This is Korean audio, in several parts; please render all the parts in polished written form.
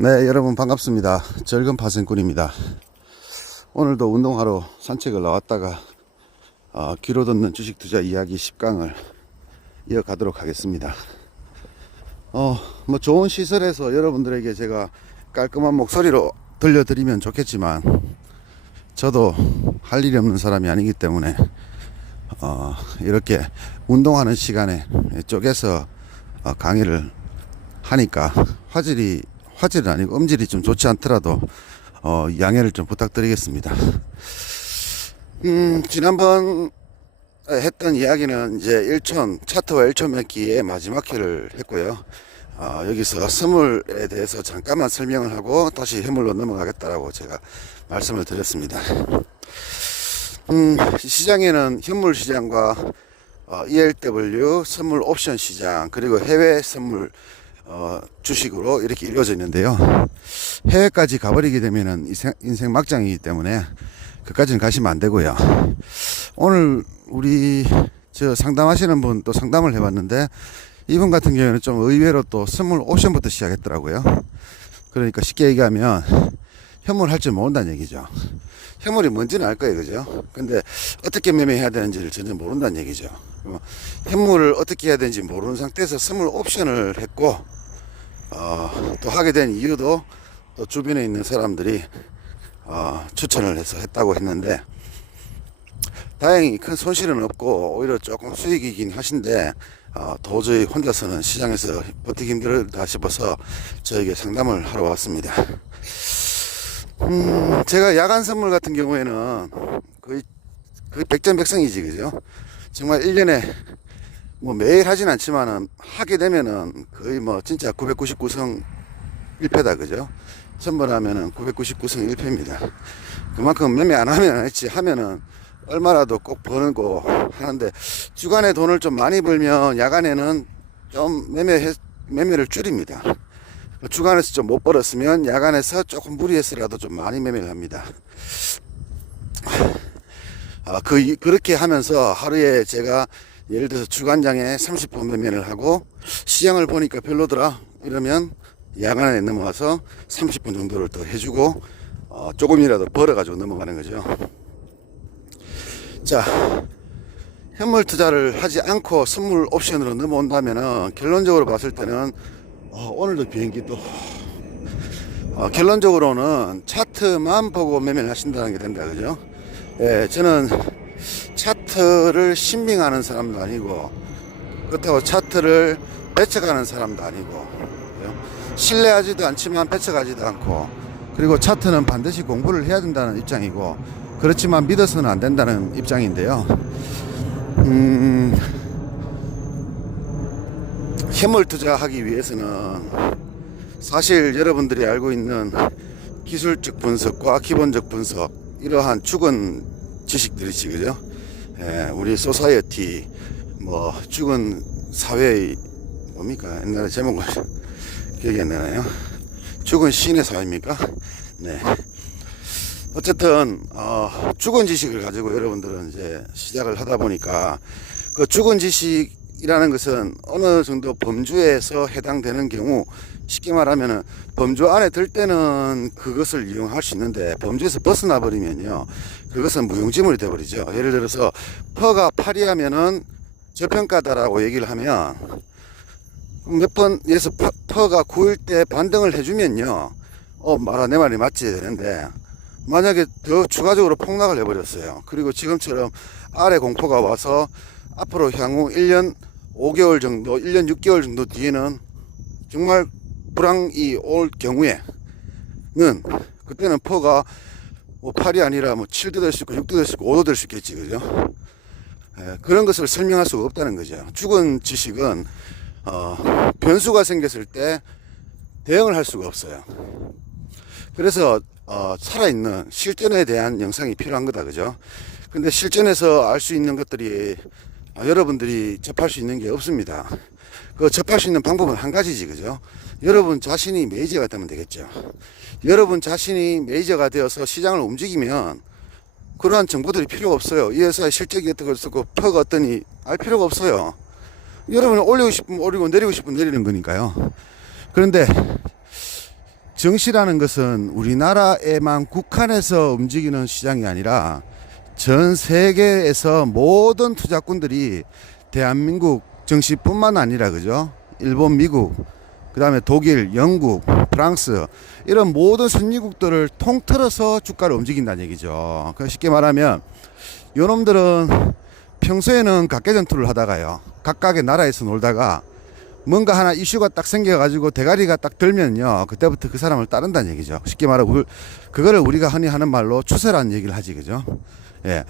네, 여러분 반갑습니다. 절근 파생꾼입니다. 오늘도 운동하러 산책을 나왔다가 귀로 듣는 주식 투자 이야기 10강을 이어가도록 하겠습니다. 뭐 좋은 시설에서 여러분들에게 제가 깔끔한 목소리로 들려드리면 좋겠지만 저도 할 일이 없는 사람이 아니기 때문에 이렇게 운동하는 시간에 쪼개서 강의를 하니까 화질은 아니고 음질이 좀 좋지 않더라도 양해를 좀 부탁드리겠습니다. 지난번 했던 이야기는 이제 차트와 1초 맺기의 마지막 회를 했고요. 여기서 선물에 대해서 잠깐만 설명을 하고 다시 해물로 넘어가겠다라고 제가 말씀을 드렸습니다. 시장에는 현물 시장과 ELW 선물 옵션 시장 그리고 해외 선물 주식으로 이렇게 이루어져 있는데요. 해외까지 가버리게 되면은 인생 막장이기 때문에 그까지는 가시면 안 되고요. 오늘 우리 상담하시는 분 또 상담을 해봤는데 이분 같은 경우에는 좀 의외로 또 선물 옵션부터 시작했더라고요. 그러니까 쉽게 얘기하면 현물 할 줄 모른다는 얘기죠. 현물이 뭔지는 알 거예요, 그죠? 근데 어떻게 매매해야 되는지를 전혀 모른다는 얘기죠. 현물을 어떻게 해야 되는지 모르는 상태에서 선물 옵션을 했고 또 하게 된 이유도 또 주변에 있는 사람들이 추천을 해서 했다고 했는데 다행히 큰 손실은 없고 오히려 조금 수익이긴 하신데 도저히 혼자서는 시장에서 버티기 힘들다 싶어서 저에게 상담을 하러 왔습니다. 제가 야간 선물 같은 경우에는 거의 백전백승이지, 그죠? 정말 1년에 뭐 매일 하진 않지만은 하게 되면은 거의 뭐 진짜 999승 1패다, 그죠? 선물하면은 999승 1패입니다. 그만큼 매매 안 하면 안 했지, 하면은 얼마라도 꼭 버는 거 하는데 주간에 돈을 좀 많이 벌면 야간에는 좀 매매를 줄입니다. 주간에서 좀 못 벌었으면 야간에서 조금 무리해서라도 좀 많이 매매를 합니다. 그렇게 하면서 하루에 제가 예를 들어서 주간장에 30분 매매를 하고 시장을 보니까 별로더라 이러면 야간에 넘어와서 30분 정도를 더 해주고 조금이라도 벌어가지고 넘어가는 거죠. 자, 현물 투자를 하지 않고 선물 옵션으로 넘어온다면은 결론적으로 봤을 때는 오늘도 비행기 또 결론적으로는 차트만 보고 매매를 하신다는 게 된다, 그죠? 예, 저는 차트를 신빙하는 사람도 아니고 그렇다고 차트를 배척하는 사람도 아니고 신뢰하지도 않지만 배척하지도 않고 그리고 차트는 반드시 공부를 해야 된다는 입장이고 그렇지만 믿어서는 안 된다는 입장인데요. 현물 투자하기 위해서는 사실 여러분들이 알고 있는 기술적 분석과 기본적 분석 이러한 죽은 지식들이지, 그죠? 예, 우리 소사이어티 뭐 죽은 사회의 뭡니까? 옛날에 제목을 기억이 안 나나요? 죽은 신의 사회입니까? 네. 어쨌든 죽은 지식을 가지고 여러분들은 이제 시작을 하다 보니까 그 죽은 지식이라는 것은 어느 정도 범주에서 해당되는 경우 쉽게 말하면은 범주 안에 들 때는 그것을 이용할 수 있는데 범주에서 벗어나 버리면요 그것은 무용지물이 돼 버리죠. 예를 들어서 퍼가 8이 하면은 저평가다라고 얘기를 하면 몇 번에서 퍼가 9일 때 반등을 해주면요 내 말이 맞지 되는데 만약에 더 추가적으로 폭락을 해버렸어요. 그리고 지금처럼 아래 공포가 와서 앞으로 향후 1년 5개월 정도 1년 6개월 정도 뒤에는 정말 불황이 올 경우에는 그때는 퍼가 뭐 8이 아니라 뭐 7도 될 수 있고 6도 될 수 있고 5도 될 수 있겠지, 그죠? 그런 것을 설명할 수가 없다는 거죠. 죽은 지식은 변수가 생겼을 때 대응을 할 수가 없어요. 그래서 살아있는 실전에 대한 영상이 필요한 거다, 그죠? 근데 실전에서 알 수 있는 것들이 여러분들이 접할 수 있는 게 없습니다. 그 접할 수 있는 방법은 한 가지지, 그죠? 여러분 자신이 메이저가 되면 되겠죠. 여러분 자신이 메이저가 되어서 시장을 움직이면 그러한 정보들이 필요가 없어요. 이 회사의 실적이 어떻고 어떻고 퍼가 어떠니 알 필요가 없어요. 여러분이 올리고 싶으면 올리고 내리고 싶으면 내리는 거니까요. 그런데 정시라는 것은 우리나라에만 국한해서 움직이는 시장이 아니라 전 세계에서 모든 투자꾼들이 대한민국 정시뿐만 아니라 그죠? 일본, 미국, 그 다음에 독일, 영국, 프랑스 이런 모든 선진국들을 통틀어서 주가를 움직인다는 얘기죠. 쉽게 말하면 요놈들은 평소에는 각계전투를 하다가요, 각각의 나라에서 놀다가 뭔가 하나 이슈가 딱 생겨가지고 대가리가 딱 들면요, 그때부터 그 사람을 따른다는 얘기죠. 쉽게 말하고 그거를 우리가 흔히 하는 말로 추세라는 얘기를 하지, 그죠? 예.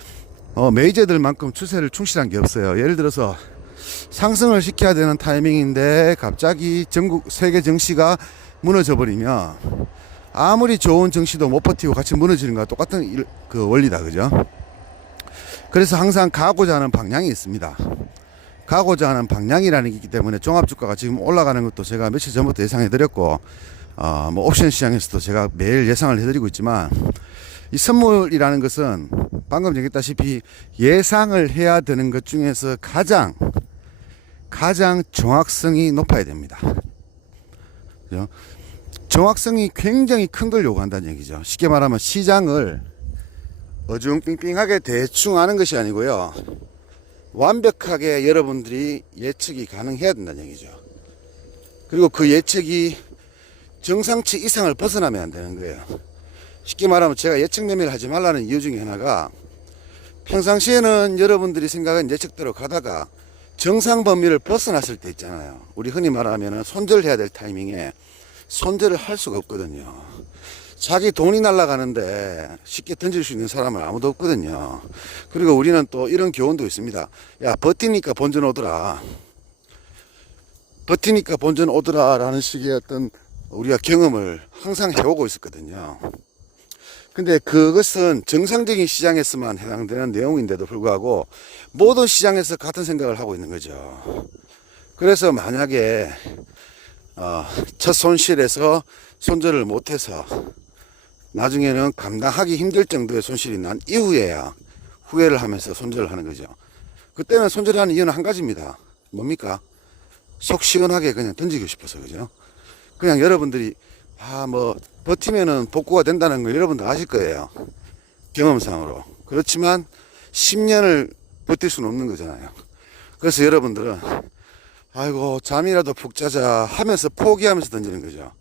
메이저들만큼 추세를 충실한 게 없어요. 예를 들어서 상승을 시켜야 되는 타이밍인데 갑자기 전국 세계 정시가 무너져 버리면 아무리 좋은 정시도 못 버티고 같이 무너지는 거와 똑같은 그 원리다, 그죠? 그래서 항상 가고자 하는 방향이 있습니다. 가고자 하는 방향이라는 게 있기 때문에 종합주가가 지금 올라가는 것도 제가 며칠 전부터 예상해 드렸고, 뭐 옵션 시장에서도 제가 매일 예상을 해드리고 있지만, 이 선물이라는 것은 방금 얘기했다시피 예상을 해야 되는 것 중에서 가장 정확성이 높아야 됩니다. 그죠? 정확성이 굉장히 큰 걸 요구한다는 얘기죠. 쉽게 말하면 시장을 어중빙빙하게 대충 아는 것이 아니고요, 완벽하게 여러분들이 예측이 가능해야 된다는 얘기죠. 그리고 그 예측이 정상치 이상을 벗어나면 안 되는 거예요. 쉽게 말하면 제가 예측 매매를 하지 말라는 이유 중에 하나가, 평상시에는 여러분들이 생각한 예측대로 가다가 정상 범위를 벗어났을 때 있잖아요. 우리 흔히 말하면 손절해야 될 타이밍에 손절을 할 수가 없거든요. 자기 돈이 날아가는데 쉽게 던질 수 있는 사람은 아무도 없거든요. 그리고 우리는 또 이런 교훈도 있습니다. 야, 버티니까 본전 오더라. 버티니까 본전 오더라 라는 식의 어떤 우리가 경험을 항상 해오고 있었거든요. 근데 그것은 정상적인 시장에서만 해당되는 내용인데도 불구하고 모든 시장에서 같은 생각을 하고 있는 거죠. 그래서 만약에 첫 손실에서 손절을 못해서 나중에는 감당하기 힘들 정도의 손실이 난 이후에야 후회를 하면서 손절을 하는 거죠. 그때는 손절하는 이유는 한 가지입니다. 뭡니까? 속 시원하게 그냥 던지고 싶어서, 그죠? 그냥 여러분들이 뭐 버티면은 복구가 된다는 걸 여러분도 아실 거예요, 경험상으로. 그렇지만 10년을 버틸 수는 없는 거잖아요. 그래서 여러분들은 아이고 잠이라도 푹 자자 하면서 포기하면서 던지는 거죠.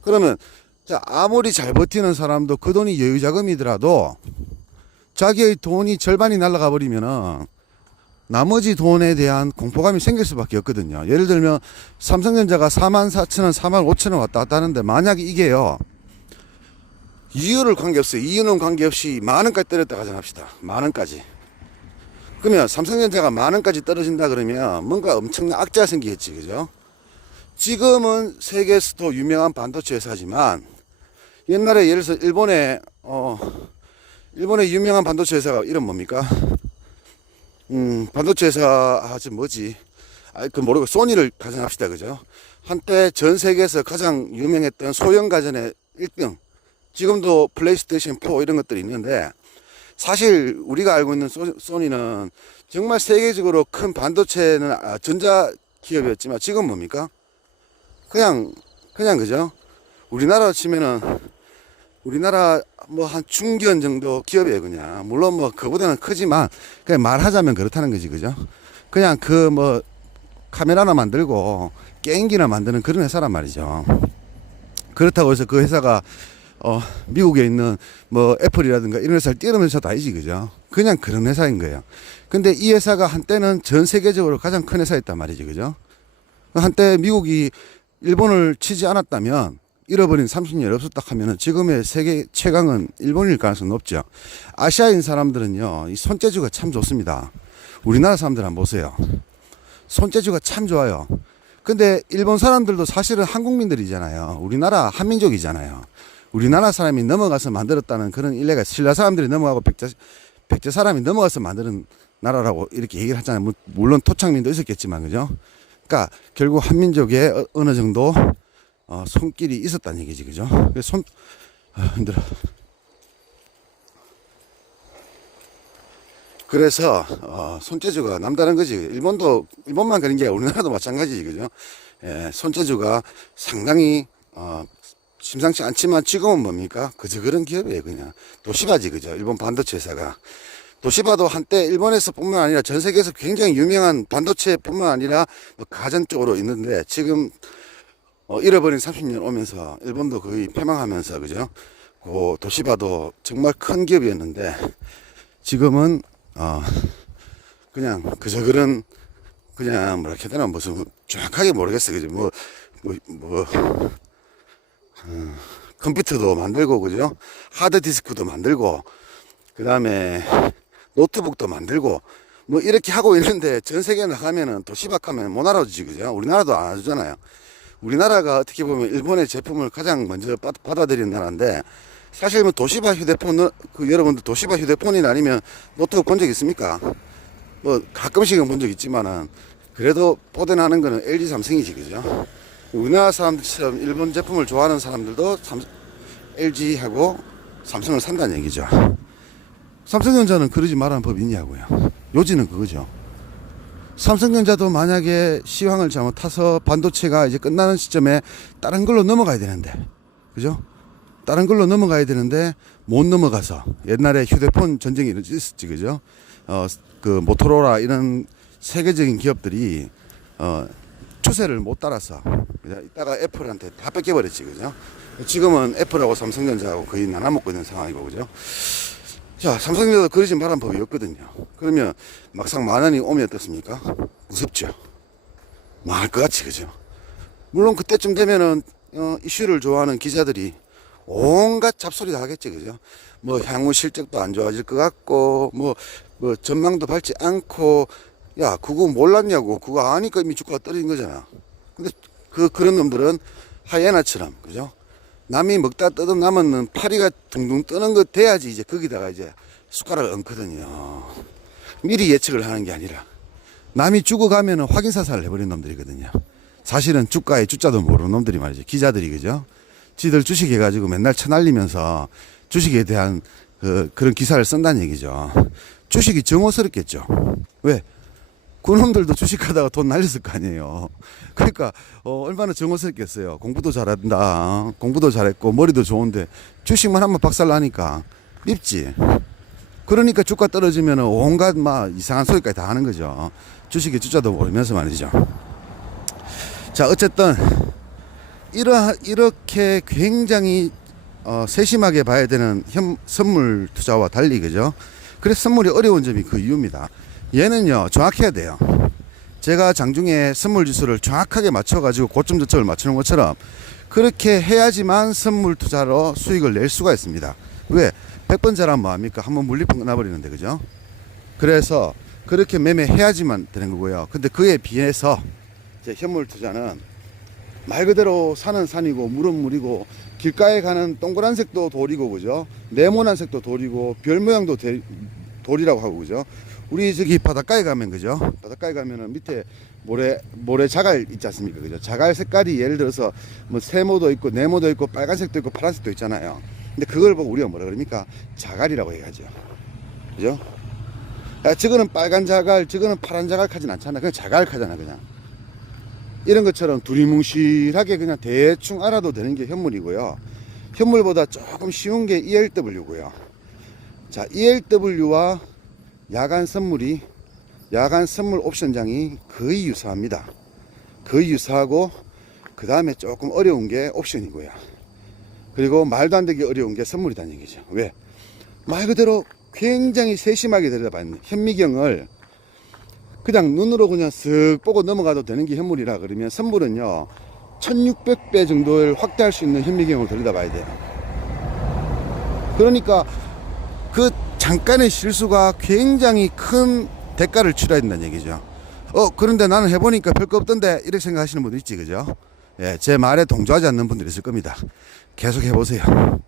그러면 자, 아무리 잘 버티는 사람도 그 돈이 여유자금이더라도 자기의 돈이 절반이 날아가 버리면은 나머지 돈에 대한 공포감이 생길 수밖에 없거든요. 예를 들면 삼성전자가 44,000원, 45,000원 왔다 갔다 하는데, 만약에 이게요, 이유를 관계없어요. 이유는 관계없이 만원까지 떨어졌다 가정합시다. 만원까지. 그러면 삼성전자가 만원까지 떨어진다 그러면 뭔가 엄청난 악재가 생기겠지, 그죠? 지금은 세계에서도 유명한 반도체 회사지만 옛날에 예를 들어서 일본의 유명한 반도체 회사가 이름 뭡니까? 반도체 회사 뭐지? 그 모르고 소니를 가정합시다, 그죠? 한때 전 세계에서 가장 유명했던 소형 가전의 1등. 지금도 플레이스테이션 4 이런 것들이 있는데, 사실 우리가 알고 있는 소니는 정말 세계적으로 큰 반도체는 전자 기업이었지만 지금 뭡니까? 그냥 그죠? 우리나라 치면은 우리나라 뭐 한 중견 정도 기업이에요, 그냥. 물론 뭐 그보다는 크지만 그냥 말하자면 그렇다는 거지, 그죠? 그냥 그 뭐 카메라나 만들고 게임기나 만드는 그런 회사란 말이죠. 그렇다고 해서 그 회사가 미국에 있는 뭐 애플이라든가 이런 회사를 뛰어넘는 회사도 아니지, 그죠? 그냥 그런 회사인 거예요. 근데 이 회사가 한때는 전 세계적으로 가장 큰 회사였단 말이지, 그죠? 한때 미국이 일본을 치지 않았다면, 잃어버린 30년이 없었다 하면은 지금의 세계 최강은 일본일 가능성이 높죠. 아시아인 사람들은요, 이 손재주가 참 좋습니다. 우리나라 사람들 한번 보세요. 손재주가 참 좋아요. 근데 일본 사람들도 사실은 한국민들이잖아요. 우리나라 한민족이잖아요. 우리나라 사람이 넘어가서 만들었다는 그런 일례가, 신라 사람들이 넘어가고 백제 사람이 넘어가서 만드는 나라라고 이렇게 얘기를 하잖아요. 물론 토착민도 있었겠지만, 그죠? 그러니까 결국 한민족의 어느 정도 손길이 있었다는 얘기지, 그죠? 그래서 힘들어. 그래서 손재주가 남다른 거지. 일본만 그런 게 아니라 우리나라도 마찬가지지, 그죠? 예, 손재주가 상당히 심상치 않지만 지금은 뭡니까? 그저 그런 기업이에요. 그냥 도시바지, 그죠? 일본 반도체 회사가. 도시바도 한때 일본에서 뿐만 아니라 전 세계에서 굉장히 유명한 반도체 뿐만 아니라 뭐 가전 쪽으로 있는데, 지금 잃어버린 30년 오면서 일본도 거의 패망하면서, 그죠? 그 도시바도 정말 큰 기업이었는데 지금은 그냥 그저 그런, 그냥 뭐라 해야 되나, 무슨 정확하게 모르겠어요. 그죠? 컴퓨터도 만들고, 그죠? 하드디스크도 만들고, 그 다음에 노트북도 만들고, 뭐 이렇게 하고 있는데, 전 세계 나가면은 도시바 하면 못 알아주지, 그죠? 우리나라도 안 알아주잖아요. 우리나라가 어떻게 보면 일본의 제품을 가장 먼저 받아들이는 나라인데, 사실 뭐 도시바 휴대폰, 여러분들 도시바 휴대폰이나 아니면 노트북 본 적 있습니까? 뭐 가끔씩은 본 적 있지만은, 그래도 뽀대나는 거는 LG 삼성이지, 그죠? 우리나라 사람들처럼 일본 제품을 좋아하는 사람들도 LG하고 삼성을 산다는 얘기죠. 삼성전자는 그러지 말라는 법이 있냐고요. 요지는 그거죠. 삼성전자도 만약에 시황을 잘못 타서 반도체가 이제 끝나는 시점에 다른 걸로 넘어가야 되는데, 그죠? 다른 걸로 넘어가야 되는데 못 넘어가서, 옛날에 휴대폰 전쟁이 있었지, 그죠? 그 모토로라 이런 세계적인 기업들이 추세를 못 따라서 이따가 애플한테 다 뺏겨버렸지, 그죠? 지금은 애플하고 삼성전자하고 거의 나눠먹고 있는 상황이고, 그죠? 자, 삼성전자도 그러지 말란 법이 없거든요. 그러면 막상 만 원이 오면 어떻습니까? 무섭죠. 망할 것 같이, 그죠? 물론 그때쯤 되면은 이슈를 좋아하는 기자들이 온갖 잡소리 다 하겠지, 그죠? 뭐 향후 실적도 안 좋아질 것 같고, 뭐 전망도 밝지 않고, 야, 그거 몰랐냐고. 그거 아니까 이미 주가가 떨어진 거잖아. 근데 그런 놈들은 하이에나처럼, 그죠? 남이 먹다 뜯은 남은 파리가 둥둥 뜨는 것 돼야지 이제 거기다가 이제 숟가락을 얹거든요. 미리 예측을 하는 게 아니라, 남이 죽어가면은 확인사살을 해버린 놈들이거든요. 사실은 주가의 주자도 모르는 놈들이 말이죠. 기자들이, 그죠? 지들 주식 해가지고 맨날 쳐날리면서 주식에 대한 그런 기사를 쓴다는 얘기죠. 주식이 정오스럽겠죠. 왜? 그놈들도 주식하다가 돈 날렸을 거 아니에요. 그러니까 얼마나 정오스럽겠어요. 공부도 잘한다, 공부도 잘했고 머리도 좋은데 주식만 하면 박살나니까 밉지. 그러니까 주가 떨어지면 온갖 막 이상한 소리까지 다 하는 거죠. 주식의 주자도 모르면서 말이죠. 자, 어쨌든 이렇게 굉장히 세심하게 봐야 되는 선물 투자와 달리, 그죠? 그래서 선물이 어려운 점이 그 이유입니다. 얘는요, 정확해야 돼요. 제가 장중에 선물 지수를 정확하게 맞춰가지고 고점 저점을 맞추는 것처럼 그렇게 해야지만 선물 투자로 수익을 낼 수가 있습니다. 왜? 100번 잘하면 뭐합니까? 한번 물리풍 끝나버리는데, 그죠? 그래서 그렇게 매매해야지만 되는 거고요. 근데 그에 비해서 이제 현물 투자는 말 그대로 산은 산이고 물은 물이고, 길가에 가는 동그란 색도 돌이고, 그죠? 네모난 색도 돌이고, 별 모양도 돌이라고 하고, 그죠? 우리 저기 바닷가에 가면, 그죠? 바닷가에 가면은 밑에 모래 자갈 있지 않습니까? 그죠? 자갈 색깔이 예를 들어서 뭐 세모도 있고 네모도 있고 빨간색도 있고 파란색도 있잖아요. 근데 그걸 보고 우리가 뭐라 그럽니까? 자갈이라고 얘기하죠. 그죠? 야, 저거는 빨간 자갈, 저거는 파란 자갈 하진 않잖아. 그냥 자갈 하잖아, 그냥. 이런 것처럼 두리뭉실하게 그냥 대충 알아도 되는 게 현물이고요. 현물보다 조금 쉬운 게 ELW고요. 자, ELW와 야간 선물 옵션장이 거의 유사합니다. 거의 유사하고, 그 다음에 조금 어려운 게 옵션이고요. 그리고 말도 안 되게 어려운 게 선물이라는 얘기죠. 왜? 말 그대로 굉장히 세심하게 들여다봤는 현미경을 그냥 눈으로 그냥 쓱 보고 넘어가도 되는 게 현물이라 그러면, 선물은요 1600배 정도를 확대할 수 있는 현미경을 들여다봐야 돼요. 그러니까 그 잠깐의 실수가 굉장히 큰 대가를 치러야 된다는 얘기죠. 그런데 나는 해보니까 별거 없던데, 이렇게 생각하시는 분들 있지, 그죠? 예, 제 말에 동조하지 않는 분들이 있을 겁니다. 계속 해보세요.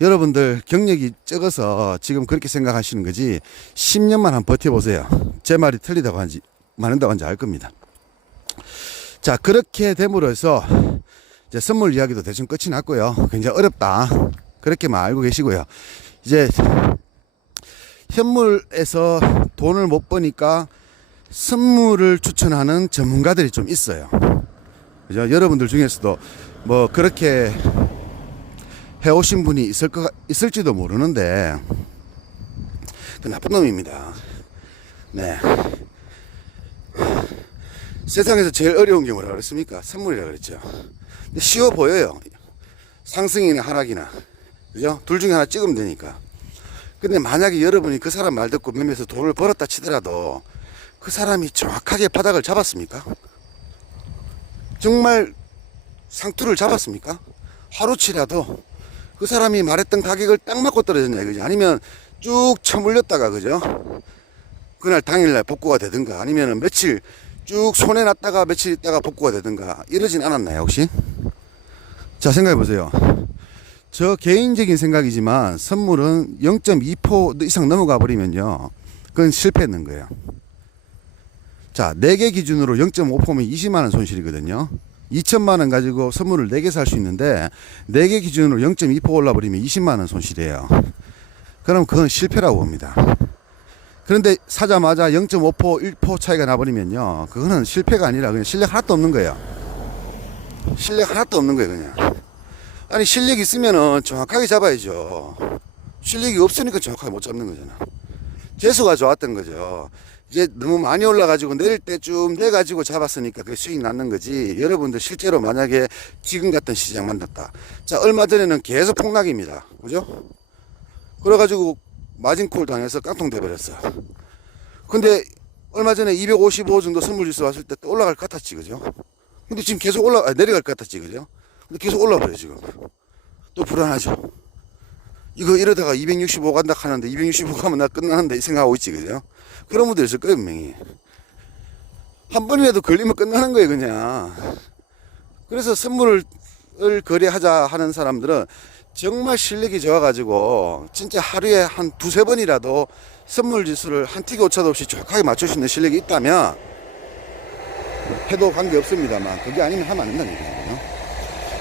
여러분들 경력이 적어서 지금 그렇게 생각하시는 거지, 10년만 한번 버텨보세요. 제 말이 틀리다고 한지 맞는다고 한지 알 겁니다. 자, 그렇게 됨으로써 이제 선물 이야기도 대충 끝이 났고요. 굉장히 어렵다, 그렇게만 알고 계시고요. 이제 현물에서 돈을 못 버니까 선물을 추천하는 전문가들이 좀 있어요. 그죠? 여러분들 중에서도 뭐 그렇게 해오신 분이 있을지도 모르는데 그 나쁜 놈입니다. 네. 세상에서 제일 어려운 게 뭐라 그랬습니까? 선물이라 그랬죠. 근데 쉬워 보여요. 상승이나 하락이나. 그죠? 둘 중에 하나 찍으면 되니까. 근데 만약에 여러분이 그 사람 말 듣고 매매해서 돈을 벌었다 치더라도 그 사람이 정확하게 바닥을 잡았습니까? 정말 상투를 잡았습니까? 하루치라도 그 사람이 말했던 가격을 딱 맞고 떨어졌냐 그죠? 아니면 쭉 쳐물렸다가 그죠? 그날 당일날 복구가 되든가 아니면 며칠 쭉 손해났다가 며칠 있다가 복구가 되든가 이러진 않았나요 혹시? 자 생각해 보세요. 저 개인적인 생각이지만 선물은 0.2% 이상 넘어가 버리면요 그건 실패했는 거예요. 자 4개 기준으로 0.5%면 20만원 손실이거든요. 2천만원 가지고 선물을 4개 살 수 있는데 4개 기준으로 0.2% 올라버리면 20만원 손실이에요. 그럼 그건 실패라고 봅니다. 그런데 사자마자 0.5% 1% 차이가 나버리면요 그거는 실패가 아니라 그냥 실력 하나도 없는 거예요. 실력 하나도 없는 거예요 그냥. 아니 실력이 있으면은 정확하게 잡아야죠. 실력이 없으니까 정확하게 못 잡는 거잖아. 재수가 좋았던 거죠. 이제 너무 많이 올라가지고 내릴 때 좀 내가지고 잡았으니까 그 수익 났는 거지. 여러분들 실제로 만약에 지금 같은 시장 만났다. 자 얼마 전에는 계속 폭락입니다. 그죠? 그래가지고 마진콜 당해서 깡통 돼버렸어. 근데 얼마 전에 255 정도 선물지수 왔을 때 또 올라갈 것 같았지 그죠? 근데 지금 계속 내려갈 것 같았지 그죠? 근데 계속 올라버려 지금. 또 불안하죠. 이거 이러다가 265 간다 하는데 265 가면 나 끝나는데 이 생각하고 있지 그죠? 그런 분들 있을 거예요 분명히. 한 번이라도 걸리면 끝나는 거예요 그냥. 그래서 선물을 거래하자 하는 사람들은 정말 실력이 좋아가지고 진짜 하루에 한 두세 번이라도 선물 지수를 한 틱 오차도 없이 정확하게 맞출 수 있는 실력이 있다면 해도 관계없습니다만 그게 아니면 하면 안 된다는 얘기거든요.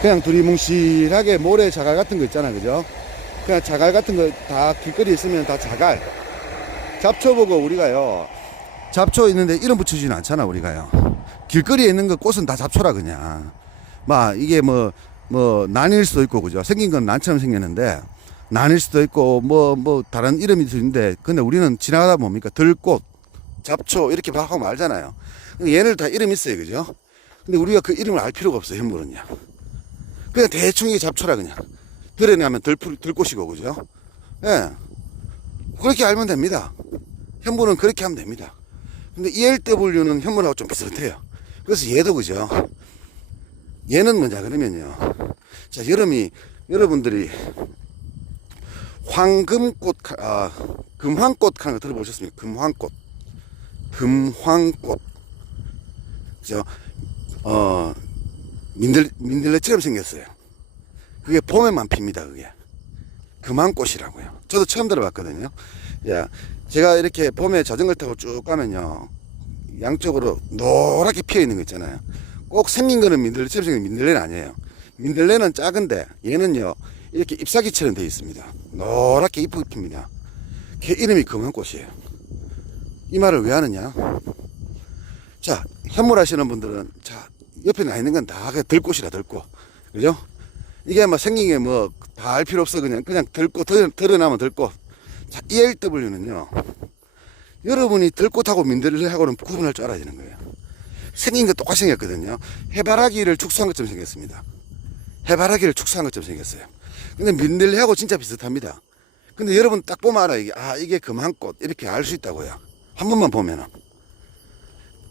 그냥 두리뭉실하게 모래 자갈 같은 거 있잖아 그죠? 그냥 자갈 같은 거 다 길거리에 있으면 다 자갈. 잡초 보고 우리가요 잡초 있는데 이름 붙이지는 않잖아 우리가요. 길거리에 있는 거 꽃은 다 잡초라 그냥. 막 이게 뭐 난일 수도 있고 그죠? 생긴 건 난처럼 생겼는데 난일 수도 있고 뭐 다른 이름이 있는데 근데 우리는 지나가다 뭡니까 들꽃 잡초 이렇게 하고 말잖아요. 얘네들 다 이름 있어요 그죠? 근데 우리가 그 이름을 알 필요가 없어요. 현물은요 그냥 대충 이게 잡초라 그냥. 들어내면 들꽃이고 그죠? 예. 그렇게 알면 됩니다. 현물은 그렇게 하면 됩니다. 근데 ELW는 현물하고 좀 비슷해요. 그래서 얘도 그죠? 얘는 뭐냐 그러면요. 자 여러분들이 황금꽃 금황꽃 하는 거 들어보셨습니까? 금황꽃 그죠? 민들레처럼 생겼어요. 그게 봄에만 핍니다. 그게 금황꽃이라고요. 저도 처음 들어봤거든요. 야, 제가 이렇게 봄에 자전거 타고 쭉 가면요 양쪽으로 노랗게 피어 있는 거 있잖아요. 꼭 생긴 거는 민들레처럼 생긴 민들레는 아니에요. 민들레는 작은데 얘는요 이렇게 잎사귀처럼 되어 있습니다. 노랗게 이쁘게 핍니다. 걔 이름이 금황꽃이에요. 이 말을 왜 하느냐? 자 현물 하시는 분들은 자 옆에 나 있는 건 다 들꽃이라 들꽃 그죠? 이게 뭐 생긴 게 뭐 다 알 필요 없어. 그냥 들꽃 드러나면 들꽃. 자 ELW는요 여러분이 들꽃하고 민들레하고는 구분할 줄 알아야 되는 거예요. 생긴 거 똑같이 생겼거든요. 해바라기를 축소한 것처럼 생겼습니다. 해바라기를 축소한 것처럼 생겼어요. 근데 민들레하고 진짜 비슷합니다. 근데 여러분 딱 보면 알아요. 이게 금황꽃 이렇게 알 수 있다고요. 한 번만 보면은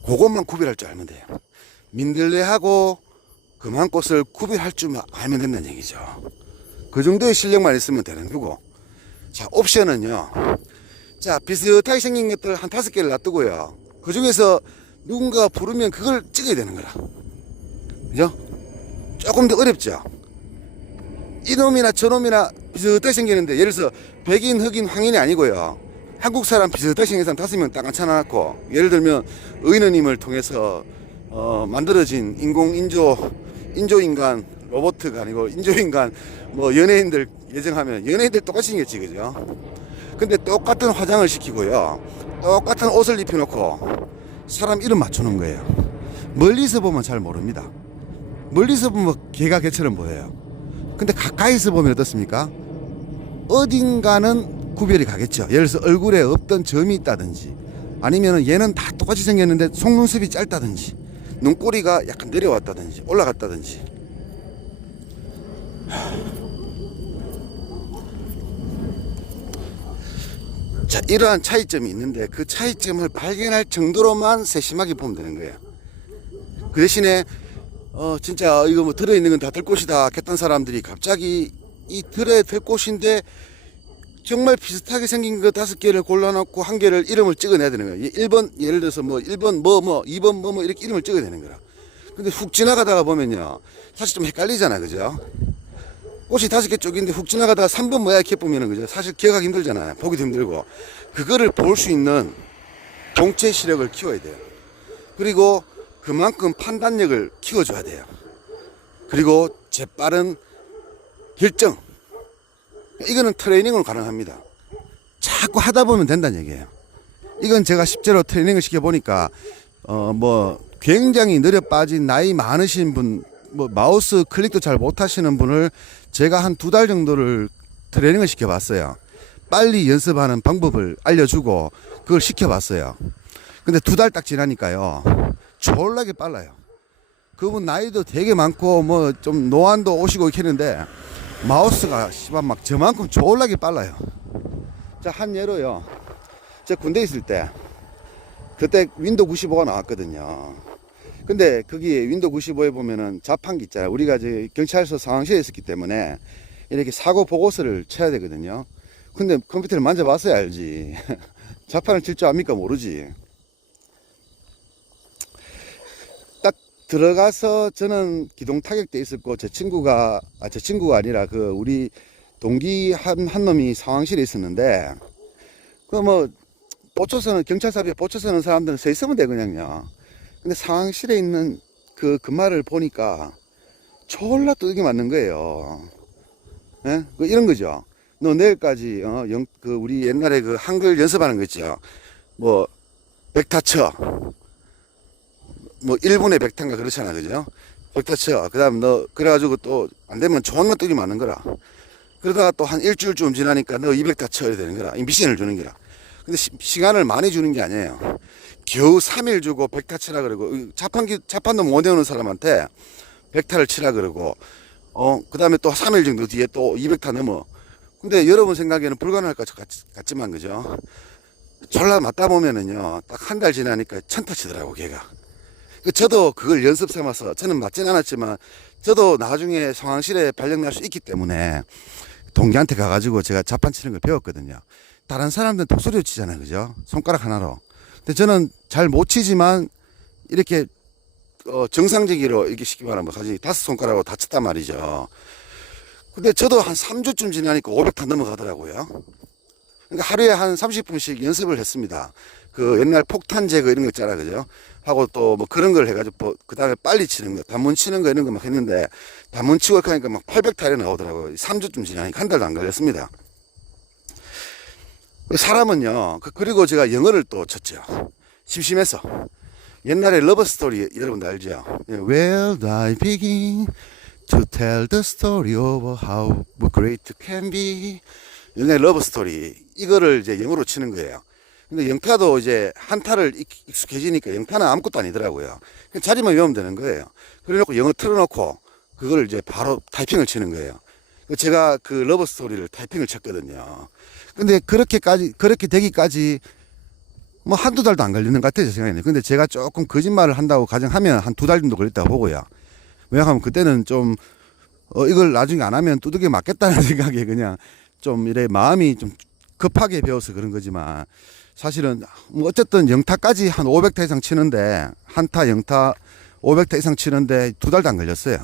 그것만 구별할 줄 알면 돼요. 민들레하고 금황꽃을 구별할 줄 알면 된다는 얘기죠. 그 정도의 실력만 있으면 되는 거고. 자 옵션은요 자 비슷하게 생긴 것들 한 5개를 놔두고요 그 중에서 누군가 부르면 그걸 찍어야 되는 거라 그죠? 조금 더 어렵죠. 이놈이나 저놈이나 비슷하게 생기는데 예를 들어서 백인 흑인 황인이 아니고요 한국 사람 비슷하게 생긴 사람 5명 딱 앉혀놔놓고 예를 들면 의느님을 통해서 만들어진 인조인간 로봇가 아니고 인조인간 뭐 연예인들 예정하면 연예인들 똑같이 생겼지 그죠? 근데 똑같은 화장을 시키고요 똑같은 옷을 입혀놓고 사람 이름 맞추는 거예요. 멀리서 보면 잘 모릅니다. 멀리서 보면 개가 개처럼 보여요. 근데 가까이서 보면 어떻습니까? 어딘가는 구별이 가겠죠. 예를 들어서 얼굴에 없던 점이 있다든지, 아니면 얘는 다 똑같이 생겼는데 속눈썹이 짧다든지, 눈꼬리가 약간 내려왔다든지 올라갔다든지. 자, 이러한 차이점이 있는데 그 차이점을 발견할 정도로만 세심하게 보면 되는 거예요. 그 대신에 진짜 이거 뭐 들어있는 건 다 들꽃이다 했던 사람들이 갑자기 이 들에 들꽃인데 정말 비슷하게 생긴 거 5개를 골라놓고 한 개를 이름을 찍어내야 되는 거예요. 1번 예를 들어서 뭐 1번 뭐 2번 뭐 이렇게 이름을 찍어야 되는 거라. 근데 훅 지나가다가 보면요, 사실 좀 헷갈리잖아, 그죠? 꽃이 5개 쪽인데 훅 지나가다가 3번 뭐야 이렇게 보면은, 그죠? 사실 기억하기 힘들잖아요. 보기도 힘들고. 그거를 볼 수 있는 동체 시력을 키워야 돼요. 그리고 그만큼 판단력을 키워줘야 돼요. 그리고 재빠른 결정. 이거는 트레이닝으로 가능합니다. 자꾸 하다 보면 된다는 얘기예요. 이건 제가 실제로 트레이닝을 시켜보니까 뭐 굉장히 느려 빠진 나이 많으신 분, 뭐 마우스 클릭도 잘 못하시는 분을 제가 한 2달 정도를 트레이닝을 시켜봤어요. 빨리 연습하는 방법을 알려주고 그걸 시켜봤어요. 근데 2달 딱 지나니까요, 졸라게 빨라요. 그분 나이도 되게 많고 뭐 좀 노안도 오시고 이렇게 했는데 마우스가 씨발 막 저만큼 졸라게 빨라요. 자, 한 예로요, 제가 군대 있을 때 그때 윈도우 95가 나왔거든요. 근데 거기 윈도우 95에 보면은 자판기 있잖아요. 우리가 이제 경찰서 상황실에 있었기 때문에 이렇게 사고 보고서를 쳐야 되거든요. 근데 컴퓨터를 만져봤어야 알지. 자판을 칠 줄 압니까? 모르지. 딱 들어가서 저는 기동 타격대 있었고, 제 친구가 아니라 그 우리 동기 한 놈이 상황실에 있었는데, 그 뭐 보초서는, 경찰서 앞에 보초서는 사람들은 서 있으면 돼 그냥요. 근데 상황실에 있는 그 말을 보니까 졸라 두들겨 맞는 거예요. 예? 그 이런 거죠. 너 내일까지 그 우리 옛날에 그 한글 연습하는 거 있죠. 뭐 백타쳐, 뭐 1분의 백타인가 그렇잖아, 그죠? 백타쳐. 그다음 너 그래가지고 또 안 되면 존나 두들겨 맞는 거라. 그러다가 또 한 일주일쯤 지나니까 너 200타 쳐야 되는 거라. 이 미션을 주는 거라. 근데 시간을 많이 주는 게 아니에요. 겨우 3일 주고 100타 치라 그러고, 자판도 못 외우는 사람한테 100타를 치라 그러고, 그 다음에 또 3일 정도 뒤에 또 200타 넘어. 근데 여러분 생각에는 불가능할 것 같지만, 그죠? 졸라 맞다 보면은요, 딱 한 달 지나니까 1000타 치더라고, 걔가. 저도 그걸 연습 삼아서, 저는 맞진 않았지만, 저도 나중에 상황실에 발령날 수 있기 때문에, 동기한테 가가지고 제가 자판 치는 걸 배웠거든요. 다른 사람들은 독소리로 치잖아요, 그죠? 손가락 하나로. 근데 저는 잘 못 치지만 이렇게 정상적으로 이렇게 쉽게 말하면 가지 5손가락으로 다 쳤단 말이죠. 근데 저도 한 3주쯤 지나니까 500타 넘어가더라고요. 그러니까 하루에 한 30분씩 연습을 했습니다. 그 옛날 폭탄 제거 이런 거 있잖아, 그죠? 하고 또 뭐 그런 걸 해가지고 그 다음에 빨리 치는 거, 단문 치는 거 이런 거 막 했는데, 단문 치고 하니까 막 800타 이래 나오더라고요. 3주쯤 지나니까 한 달도 안 걸렸습니다. 사람은요, 그리고 제가 영어를 또 쳤죠. 심심해서. 옛날에 러브 스토리 여러분들 알죠? Where do I begin to tell the story of how great it can be? 옛날에 러브 스토리 이거를 이제 영어로 치는 거예요. 근데 영타도 이제 한타를 익숙해지니까 영타는 아무것도 아니더라고요. 그냥 자리만 외우면 되는 거예요. 그래놓고 영어 틀어놓고 그걸 이제 바로 타이핑을 치는 거예요. 제가 그 러브 스토리를 타이핑을 쳤거든요. 근데 그렇게 되기까지 뭐 한두 달도 안 걸리는 것 같아요, 제 생각에는. 근데 제가 조금 거짓말을 한다고 가정하면 한 2달 정도 걸렸다고 보고요. 왜냐하면 그때는 좀 이걸 나중에 안 하면 두들겨 맞겠다는 생각에 그냥 좀 이래 마음이 좀 급하게 배워서 그런 거지만, 사실은 뭐 어쨌든 영타까지 한 500타 이상 치는데, 한타 영타 500타 이상 치는데 2달도 안 걸렸어요.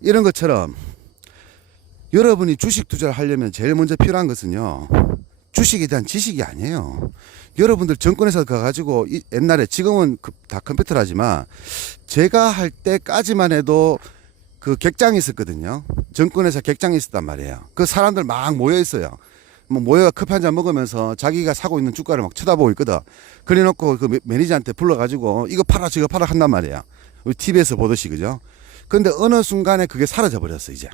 이런 것처럼 여러분이 주식 투자를 하려면 제일 먼저 필요한 것은요, 주식에 대한 지식이 아니에요. 여러분들 정권회사 가가지고 옛날에, 지금은 다 컴퓨터라지만 제가 할 때까지만 해도 그 객장이 있었거든요. 정권회사 객장이 있었단 말이에요. 그 사람들 막 모여 있어요. 뭐 모여가 커피 한잔 먹으면서 자기가 사고 있는 주가를 막 쳐다보고 있거든. 그래놓고 그 매니저한테 불러가지고 이거 팔아 저거 팔아 한단 말이야. 우리 TV에서 보듯이, 그죠? 근데 어느 순간에 그게 사라져 버렸어, 이제.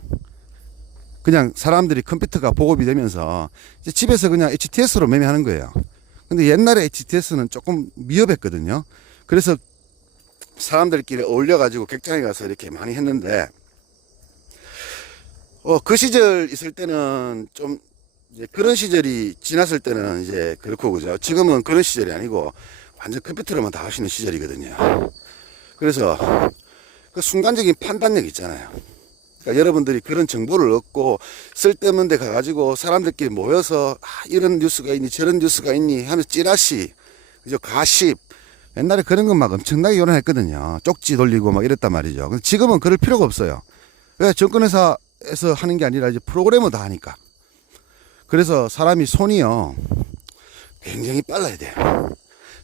그냥 사람들이 컴퓨터가 보급이 되면서 이제 집에서 그냥 HTS로 매매하는 거예요. 근데 옛날에 HTS는 조금 위협했거든요. 그래서 사람들끼리 어울려가지고 객장에 가서 이렇게 많이 했는데, 그 시절 있을 때는 좀, 이제 그런 시절이 지났을 때는 이제 그렇고, 그죠? 지금은 그런 시절이 아니고 완전 컴퓨터로만 다 하시는 시절이거든요. 그래서 그 순간적인 판단력 있잖아요. 그러니까 여러분들이 그런 정보를 얻고 쓸데없는 데 가가지고 사람들끼리 모여서 이런 뉴스가 있니 저런 뉴스가 있니 하면서 찌라시, 그죠? 가십. 옛날에 그런 건 막 엄청나게 요란했거든요. 쪽지 돌리고 막 이랬단 말이죠. 근데 지금은 그럴 필요가 없어요. 왜? 정권회사에서 하는 게 아니라 이제 프로그래머 다 하니까. 그래서 사람이 손이요, 굉장히 빨라야 돼요.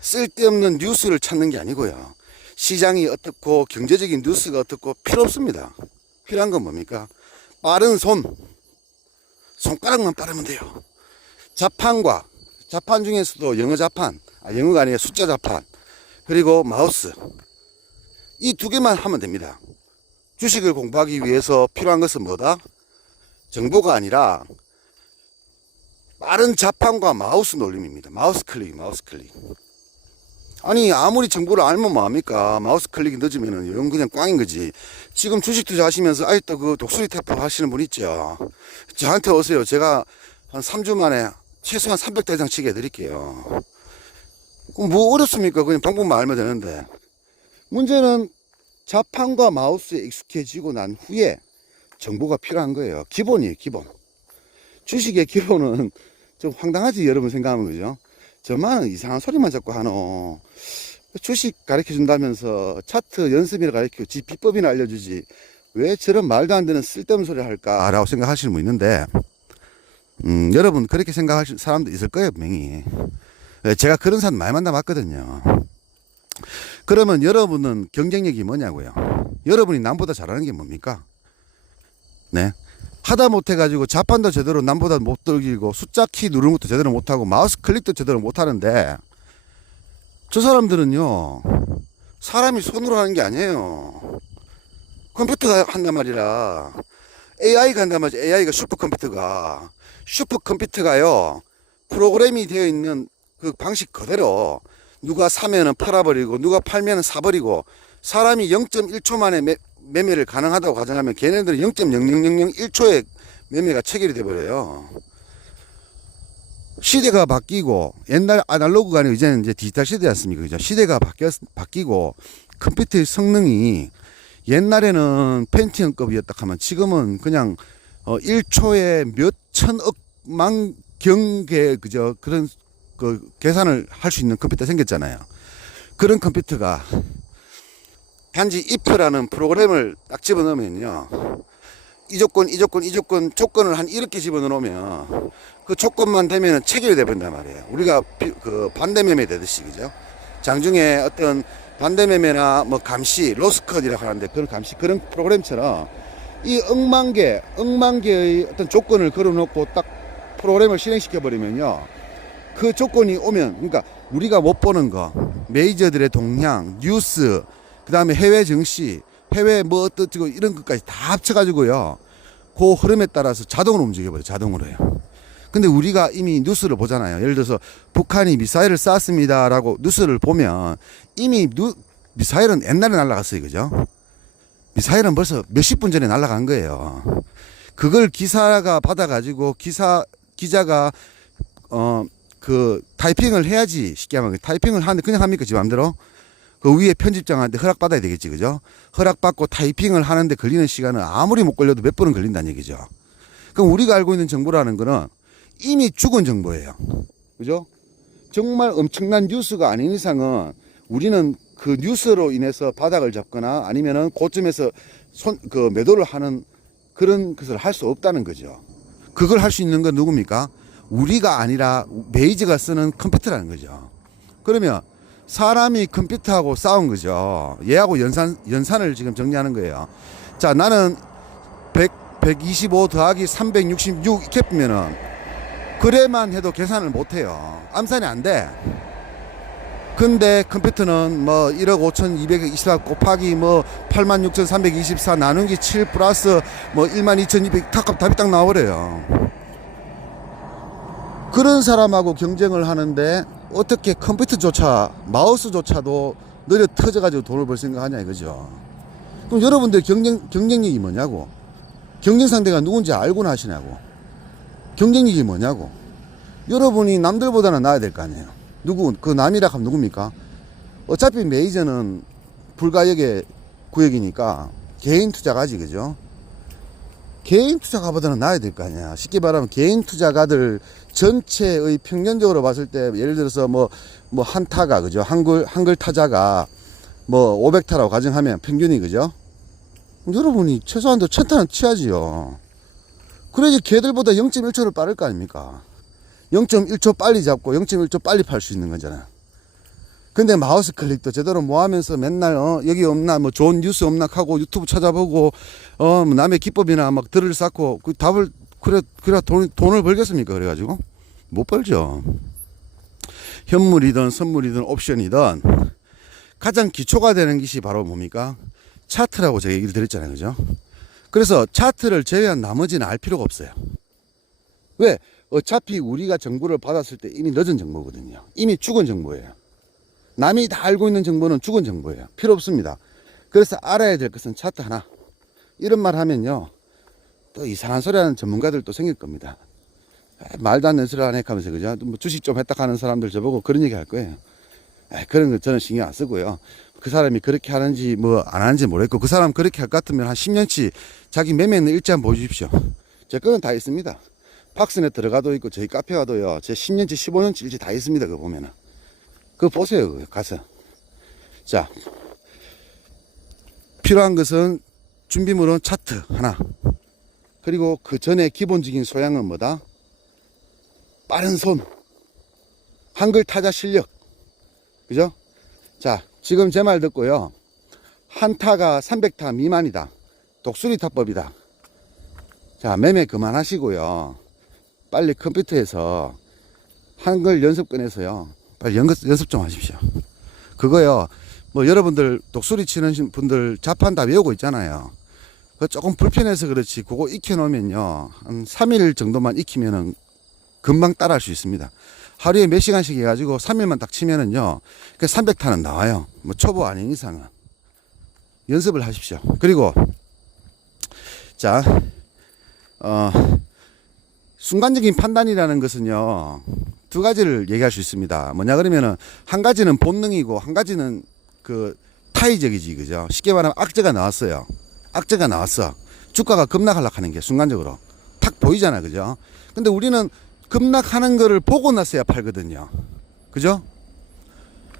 쓸데없는 뉴스를 찾는 게 아니고요. 시장이 어떻고 경제적인 뉴스가 어떻고 필요 없습니다. 필요한 건 뭡니까? 빠른 손가락만 빠르면 돼요. 자판 중에서도 영어 자판, 영어가 아니라 숫자 자판, 그리고 마우스, 이 두 개만 하면 됩니다. 주식을 공부하기 위해서 필요한 것은 뭐다? 정보가 아니라 빠른 자판과 마우스 놀림입니다. 마우스 클릭. 아니, 아무리 정보를 알면 뭐합니까? 마우스 클릭이 늦으면은 이건 그냥 꽝인 거지. 지금 주식 투자하시면서 아직도 그 독수리 태포 하시는 분 있죠? 저한테 오세요. 제가 한 3주 만에 최소한 300대 이상 치게 해드릴게요. 그럼 뭐 어렵습니까? 그냥 방법만 알면 되는데. 문제는 자판과 마우스에 익숙해지고 난 후에 정보가 필요한 거예요. 기본이에요, 기본. 주식의 기본은 좀 황당하지, 여러분 생각하면, 그죠? 저만은 이상한 소리만 자꾸 하노. 주식 가르쳐 준다면서 차트 연습이나 가르치고 지 비법이나 알려주지 왜 저런 말도 안 되는 쓸데없는 소리를 할까라고 생각하시는 분 있는데, 여러분 그렇게 생각하시는 사람도 있을 거예요, 분명히. 제가 그런 사람 많이 만나봤거든요. 그러면 여러분은 경쟁력이 뭐냐고요? 여러분이 남보다 잘하는 게 뭡니까? 네. 하다 못해가지고 자판도 제대로 남보다 못 들기고 숫자 키 누르는 것도 제대로 못하고 마우스 클릭도 제대로 못하는데, 저 사람들은요, 사람이 손으로 하는 게 아니에요. 컴퓨터가 한단 말이라. AI가 한단 말이죠. AI가 슈퍼컴퓨터가요, 프로그램이 되어 있는 그 방식 그대로 누가 사면은 팔아버리고 누가 팔면은 사버리고, 사람이 0.1초 만에 매매를 가능하다고 가정하면 걔네들은 0.0001초에 매매가 체결이 돼버려요. 시대가 바뀌고, 옛날 아날로그가 아니고 이제는 이제 디지털 시대지 않습니까? 그죠? 시대가 바뀌고, 컴퓨터의 성능이 옛날에는 펜티엄급이었다 하면 지금은 그냥 1초에 몇 천억만 경계, 그죠? 그런 그 계산을 할 수 있는 컴퓨터 생겼잖아요. 그런 컴퓨터가 단지 if라는 프로그램을 딱 집어넣으면요, 이 조건을 한 이렇게 집어넣으면 그 조건만 되면 체결이 돼버린단 말이에요. 우리가 그 반대 매매 되듯이, 그죠? 장중에 어떤 반대 매매나 뭐 감시, 로스컷이라고 하는데, 그런 감시, 그런 프로그램처럼 이 억만 개의 어떤 조건을 걸어놓고 딱 프로그램을 실행시켜 버리면요, 그 조건이 오면, 그러니까 우리가 못 보는 거, 메이저들의 동향, 뉴스, 그 다음에 해외 증시, 해외 뭐 어떻고 이런 것까지 다 합쳐가지고요, 그 흐름에 따라서 자동으로 움직여버려요. 자동으로요. 근데 우리가 이미 뉴스를 보잖아요. 예를 들어서 북한이 미사일을 쐈습니다라고 뉴스를 보면, 이미 미사일은 옛날에 날아갔어요. 그죠? 미사일은 벌써 몇십 분 전에 날아간 거예요. 그걸 기사가 받아가지고 기자가 그 타이핑을 해야지. 쉽게 하면 타이핑을 하는데 그냥 합니까? 지 맘대로? 그 위에 편집장한테 허락받아야 되겠지, 그죠? 허락받고 타이핑을 하는데 걸리는 시간은 아무리 못 걸려도 몇 번은 걸린다는 얘기죠. 그럼 우리가 알고 있는 정보라는 거는 이미 죽은 정보예요. 그죠? 정말 엄청난 뉴스가 아닌 이상은 우리는 그 뉴스로 인해서 바닥을 잡거나 아니면은 고점에서 그 매도를 하는 그런 것을 할 수 없다는 거죠. 그걸 할 수 있는 건 누굽니까? 우리가 아니라 메이저가 쓰는 컴퓨터라는 거죠. 그러면 사람이 컴퓨터하고 싸운 거죠. 얘하고 연산을 지금 정리하는 거예요. 자, 나는 125 더하기 366 이렇게 보면은 그래만 해도 계산을 못 해요. 암산이 안 돼. 근데 컴퓨터는 뭐 1억 5,224 곱하기 뭐 86,324 나누기 7 플러스 뭐 12,200 답이 딱 나와버려요. 그런 사람하고 경쟁을 하는데 어떻게 컴퓨터조차 마우스조차도 느려 터져가지고 돈을 벌 생각하냐 이거죠. 그럼 여러분들 경쟁력이 뭐냐고, 경쟁 상대가 누군지 알고는 하시냐고, 경쟁력이 뭐냐고. 여러분이 남들보다는 나아야 될 거 아니에요. 누구 그 남이라 하면 누굽니까? 어차피 메이저는 불가역의 구역이니까 개인 투자가지, 그죠? 개인 투자가보다는 나아야 될 거 아니야. 쉽게 말하면 개인 투자가들 전체의 평균적으로 봤을 때 예를 들어서 뭐 한타가, 그죠? 한글 타자가 뭐 500타라고 가정하면 평균이, 그죠? 여러분이 최소한도 1000타는 치야지요. 그래야지 걔들보다 0.1초를 빠를 거 아닙니까? 0.1초 빨리 잡고 0.1초 빨리 팔 수 있는 거잖아요. 근데 마우스 클릭도 제대로 뭐 하면서 맨날 여기 없나 뭐 좋은 뉴스 없나 하고 유튜브 찾아보고 뭐 남의 기법이나 막 들을 쌓고 그 답을 그래 돈을 벌겠습니까? 그래가지고 못 벌죠. 현물이든 선물이든 옵션이든 가장 기초가 되는 것이 바로 뭡니까? 차트라고 제가 얘기를 드렸잖아요, 그죠? 그래서 차트를 제외한 나머지는 알 필요가 없어요. 왜? 어차피 우리가 정보를 받았을 때 이미 늦은 정보거든요. 이미 죽은 정보예요. 남이 다 알고 있는 정보는 죽은 정보예요. 필요 없습니다. 그래서 알아야 될 것은 차트 하나. 이런 말 하면요, 또 이상한 소리 하는 전문가들도 생길 겁니다. 말도 안 되는 소리 하네 하면서, 그죠? 뭐 주식 좀 했다 하는 사람들 저보고 그런 얘기 할 거예요. 그런 거 저는 신경 안 쓰고요. 그 사람이 그렇게 하는지 뭐 안 하는지 모르겠고, 그 사람 그렇게 할 것 같으면 한 10년치 자기 매매 있는 일지 한번 보여주십시오. 제 거는 다 있습니다. 박스넷 들어가도 있고 저희 카페 가도요, 제 10년치 15년치 일지 다 있습니다. 그거 보면은 그거 보세요. 그거 가서. 자, 필요한 것은 준비물은 차트 하나, 그리고 그 전에 기본적인 소양은 뭐다? 빠른 손, 한글 타자 실력, 그죠? 자, 지금 제 말 듣고요, 한타가 300타 미만이다, 독수리 타법이다. 자, 매매 그만하시고요, 빨리 컴퓨터에서 한글 연습 꺼내서요, 빨리 연습 좀 하십시오. 그거요, 뭐 여러분들 독수리 치는 분들 자판 다 외우고 있잖아요. 그 조금 불편해서 그렇지, 그거 익혀 놓으면요, 한 3일 정도만 익히면은 금방 따라 할 수 있습니다. 하루에 몇 시간씩 해가지고 3일만 딱 치면은요, 그 300타는 나와요. 뭐 초보 아닌 이상은. 연습을 하십시오. 그리고, 자, 순간적인 판단이라는 것은요, 두 가지를 얘기할 수 있습니다. 뭐냐 그러면은, 한 가지는 본능이고, 한 가지는 그 타의적이지, 그죠? 쉽게 말하면 악재가 나왔어요. 악재가 나왔어. 주가가 급락하려고 하는 게 순간적으로 탁 보이잖아, 그죠? 근데 우리는 급락하는 거를 보고 나서야 팔거든요, 그죠?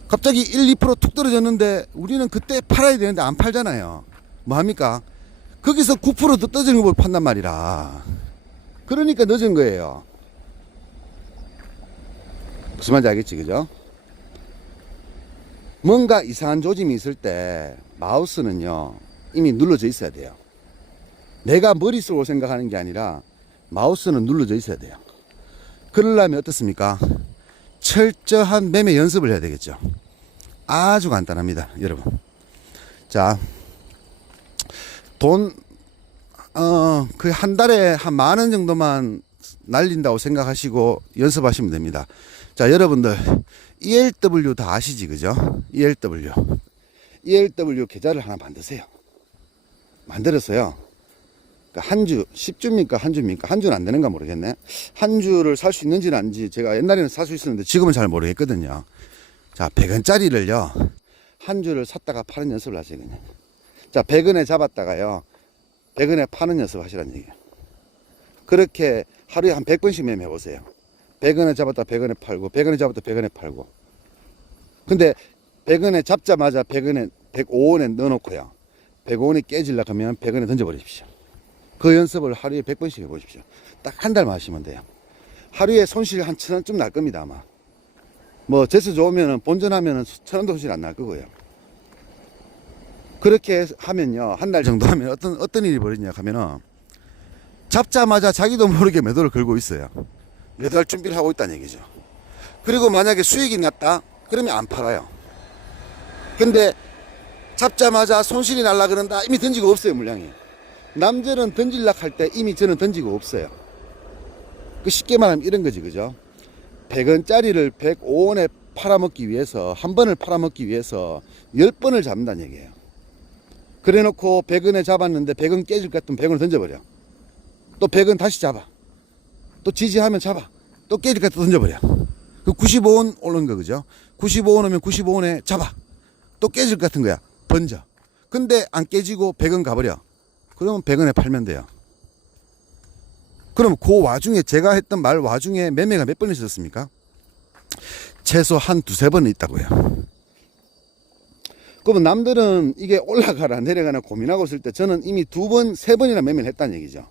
갑자기 1, 2% 툭 떨어졌는데 우리는 그때 팔아야 되는데 안 팔잖아요. 뭐 합니까? 거기서 9%더 떨어지는 걸 판단 말이라. 그러니까 늦은 거예요. 무슨 말인지 알겠지, 그죠? 뭔가 이상한 조짐이 있을 때 마우스는요, 이미 눌러져 있어야 돼요. 내가 머릿속으로 생각하는 게 아니라 마우스는 눌러져 있어야 돼요. 그러려면 어떻습니까? 철저한 매매 연습을 해야 되겠죠. 아주 간단합니다, 여러분. 자, 돈, 그 한 달에 한 10,000원 정도만 날린다고 생각하시고 연습하시면 됩니다. 자, 여러분들, ELW 다 아시지, 그죠? ELW. ELW 계좌를 하나 만드세요. 만들었어요. 한 주, 10주입니까? 한 주입니까? 한 주는 안 되는가 모르겠네. 한 주를 살 수 있는지는 아닌지, 제가 옛날에는 살 수 있었는데 지금은 잘 모르겠거든요. 자, 100원짜리를요, 한 주를 샀다가 파는 연습을 하세요, 그냥. 자, 100원에 잡았다가요, 100원에 파는 연습 하시라는 얘기예요. 그렇게 하루에 한 100번씩 매매해 보세요. 100원에 잡았다 100원에 팔고, 100원에 잡았다 100원에 팔고. 근데 100원에 잡자마자 100원에, 105원에 넣어놓고요, 105원이 깨질라 하면 100원에 던져버리십시오. 그 연습을 하루에 100번씩 해보십시오. 딱 한 달만 하시면 돼요. 하루에 손실 한 1,000원 날 겁니다, 아마. 뭐 재수 좋으면은, 본전하면은 1,000원도 손실 안 날 거고요. 그렇게 하면요, 한 달 정도 하면 어떤 일이 벌어지냐 하면은, 잡자마자 자기도 모르게 매도를 걸고 있어요. 매도할 준비를 하고 있다는 얘기죠. 그리고 만약에 수익이 났다, 그러면 안 팔아요. 근데 잡자마자 손실이 날라 그런다, 이미 던지고 없어요. 물량이. 남들은 던질락 할 때 이미 저는 던지고 없어요. 그 쉽게 말하면 이런 거지, 그죠? 100원짜리를 105원에 팔아먹기 위해서, 한 번을 팔아먹기 위해서 10번을 잡는다는 얘기예요. 그래 놓고 100원에 잡았는데 100원 깨질 것 같으면 100원을 던져버려. 또 100원 다시 잡아. 또 지지하면 잡아. 또 깨질 것 같으면 던져버려. 그 95원 오른 거, 그죠? 95원 오면 95원에 잡아. 또 깨질 것 같은 거야. 던져. 근데 안 깨지고 100원 가버려. 그러면 100원에 팔면 돼요. 그럼 그 와중에, 제가 했던 말 와중에 매매가 몇 번 있었습니까? 최소 한 두세 번은 있다고요. 그러면 남들은 이게 올라가라 내려가나 고민하고 있을 때 저는 이미 두 번, 세 번이나 매매를 했다는 얘기죠.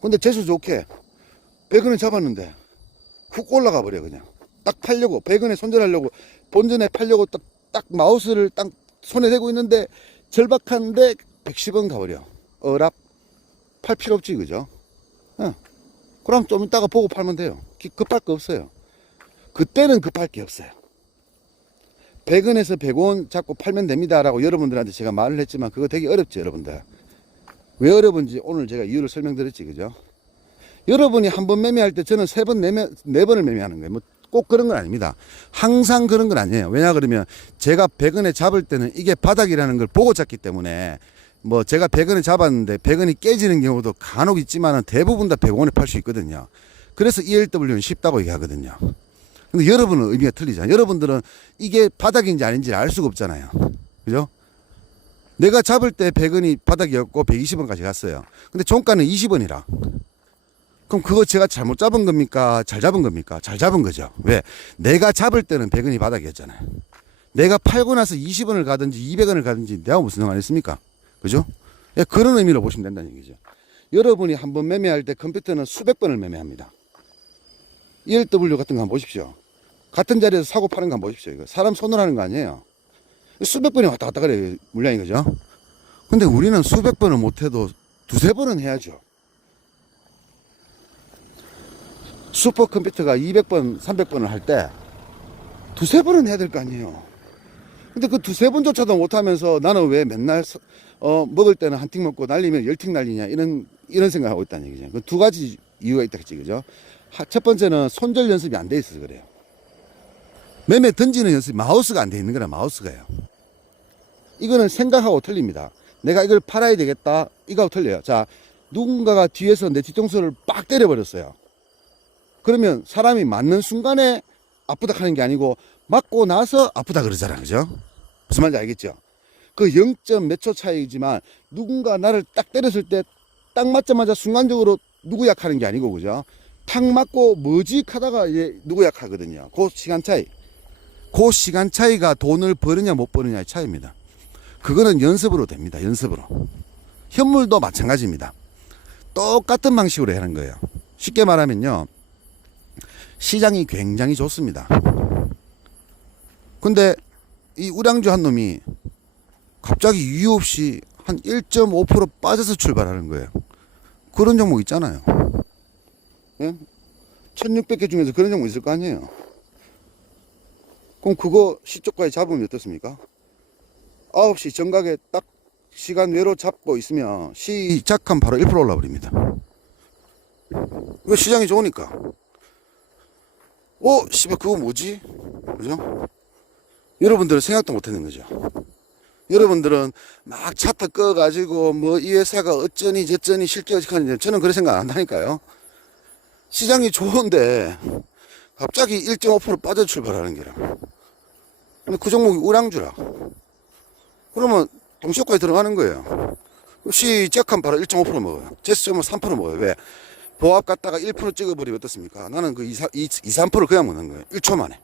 근데 재수 좋게 100원에 잡았는데 훅 올라가 버려. 그냥 딱 팔려고, 100원에 손절하려고 본전에 팔려고 딱 마우스를 딱 손에 대고 있는데 절박한데 110원 가버려. 어랍. 팔 필요 없지, 그죠? 그럼 좀 이따가 보고 팔면 돼요. 급할 거 없어요. 그때는 급할 게 없어요. 100원에서 100원 잡고 팔면 됩니다 라고 여러분들한테 제가 말을 했지만 그거 되게 어렵죠, 여러분들. 왜 어려운지 오늘 제가 이유를 설명드렸지, 그죠? 여러분이 한 번 매매할 때 저는 세 번, 네 번을 매매하는 거예요. 뭐 꼭 그런 건 아닙니다. 항상 그런 건 아니에요. 왜냐 그러면 제가 100원에 잡을 때는 이게 바닥이라는 걸 보고 잡기 때문에, 뭐 제가 100원에 잡았는데 100원이 깨지는 경우도 간혹 있지만 대부분 다 100원에 팔 수 있거든요. 그래서 ELW는 쉽다고 얘기하거든요. 근데 여러분은 의미가 틀리잖아요. 여러분들은 이게 바닥인지 아닌지 알 수가 없잖아요. 그죠? 내가 잡을 때 100원이 바닥이었고 120원까지 갔어요. 근데 종가는 20원이라. 그럼 그거 제가 잘못 잡은 겁니까? 잘 잡은 겁니까? 잘 잡은 거죠. 왜? 내가 잡을 때는 100원이 바닥이었잖아요. 내가 팔고 나서 20원을 가든지 200원을 가든지 내가 무슨 상관있습니까? 그죠? 예, 그런 의미로 보시면 된다는 얘기죠. 여러분이 한번 매매할 때 컴퓨터는 수백 번을 매매합니다. ELW 같은 거 한번 보십시오. 같은 자리에서 사고 파는 거 한번 보십시오. 이거 사람 손으로 하는 거 아니에요. 수백 번이 왔다 갔다 그래요, 물량이. 그죠? 근데 우리는 수백 번을 못해도 두세 번은 해야죠. 슈퍼컴퓨터가 200번, 300번을 할 때 두세 번은 해야 될 거 아니에요. 근데 그 두세 번조차도 못하면서 나는 왜 맨날 먹을 때는 한 틱 먹고 날리면 10틱 날리냐, 이런 생각을 하고 있다는 얘기죠. 그 두 가지 이유가 있다겠지, 그죠? 첫 번째는 손절 연습이 안 돼 있어서 그래요. 매매 던지는 연습이 마우스가 안 돼 있는 거라, 마우스가요. 이거는 생각하고 틀립니다. 내가 이걸 팔아야 되겠다, 이거하고 틀려요. 자, 누군가가 뒤에서 내 뒤통수를 빡 때려버렸어요. 그러면 사람이 맞는 순간에 아프다 하는 게 아니고 맞고 나서 아프다 그러잖아, 그죠? 무슨 말인지 알겠죠? 그 0. 몇 초 차이지만 누군가 나를 딱 때렸을 때 딱 맞자마자 순간적으로 누구 약하는 게 아니고, 그죠? 탁 맞고 머직 하다가 이제 누구 약하거든요. 그 시간 차이. 그 시간 차이가 돈을 버느냐 못 버느냐의 차이입니다. 그거는 연습으로 됩니다. 연습으로. 현물도 마찬가지입니다. 똑같은 방식으로 하는 거예요. 쉽게 말하면요, 시장이 굉장히 좋습니다. 근데 이 우량주 한 놈이 갑자기 이유 없이 한 1.5% 빠져서 출발하는 거예요. 그런 종목 있잖아요. 예? 1600개 중에서 그런 종목 있을 거 아니에요. 그럼 그거 시초가에 잡으면 어떻습니까? 9시 정각에 딱 시간 외로 잡고 있으면 시작하면 바로 1% 올라버립니다. 왜? 시장이 좋으니까. 씨발, 그거 뭐지? 그죠? 여러분들은 생각도 못 했는 거죠. 여러분들은 막 차트 꺼가지고 뭐 이 회사가 어쩌니 저쩌니 실적 하는데 저는 그런 생각 안 한다니까요. 시장이 좋은데 갑자기 1.5% 빠져 출발하는 게라. 근데 그 종목이 우량주라. 그러면 동시효과에 들어가는 거예요. 시작하면 바로 1.5% 먹어요. 제스점은 3% 먹어요. 왜? 보합 갔다가 1% 찍어버리면 어떻습니까? 나는 그 2, 3% 그냥 먹는 거예요. 1초 만에.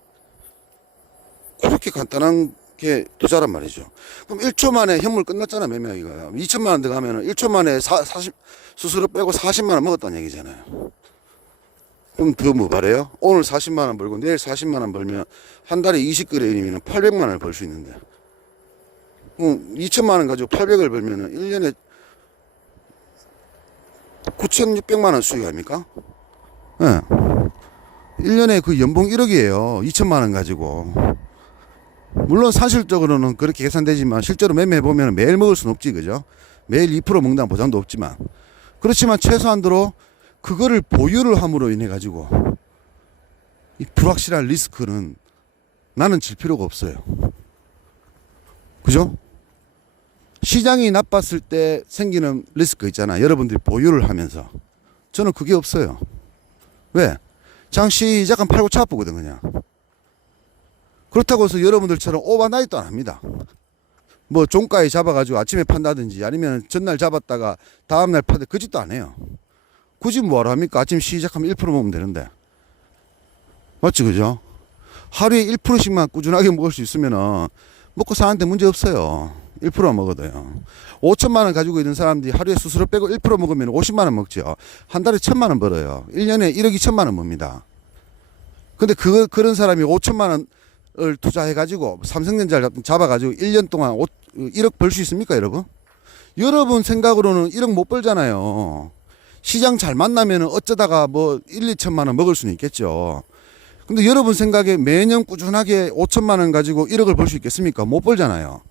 그렇게 간단한 게 투자란 말이죠. 그럼 1초 만에 현물 끝났잖아, 매매하기가. 2천만 원 들어가면 1초 만에 수수료 빼고 40만 원 먹었다는 얘기잖아요. 그럼 더 뭐 바래요? 오늘 40만 원 벌고 내일 40만 원 벌면 한 달에 20거래이면 800만 원을 벌 수 있는데, 2천만 원 가지고 800을 벌면 1년에 9,600만 원 수익 아닙니까? 예. 1년에 그 연봉 1억이에요. 2천만 원 가지고. 물론 사실적으로는 그렇게 계산되지만 실제로 매매해 보면 매일 먹을 수는 없지, 그죠? 매일 2% 먹는다는 보장도 없지만, 그렇지만 최소한도로 그거를 보유를 함으로 인해 가지고 이 불확실한 리스크는 나는 질 필요가 없어요. 그죠? 시장이 나빴을 때 생기는 리스크 있잖아. 여러분들이 보유를 하면서. 저는 그게 없어요. 왜? 장시 잠깐 팔고 차보거든 그냥. 그렇다고 해서 여러분들처럼 오버나잇도 안 합니다. 뭐 종가에 잡아가지고 아침에 판다든지 아니면 전날 잡았다가 다음날 파든 그 짓도 안 해요. 굳이 뭐하러 합니까? 아침 시작하면 1% 먹으면 되는데. 맞지, 그죠? 하루에 1%씩만 꾸준하게 먹을 수 있으면은 먹고 사는데 문제 없어요. 1% 먹어도요. 5천만 원 가지고 있는 사람들이 하루에 수수료 빼고 1% 먹으면 50만 원 먹죠. 한 달에 1,000만 원 벌어요. 1년에 1억 2천만 원 봅니다. 근데 그런 사람이 5천만 원을 투자해가지고 삼성전자를 잡아가지고 1년 동안 1억 벌 수 있습니까, 여러분? 여러분 생각으로는 1억 못 벌잖아요. 시장 잘 만나면 어쩌다가 뭐 1, 2천만 원 먹을 수는 있겠죠. 근데 여러분 생각에 매년 꾸준하게 5천만 원 가지고 1억을 벌 수 있겠습니까? 못 벌잖아요.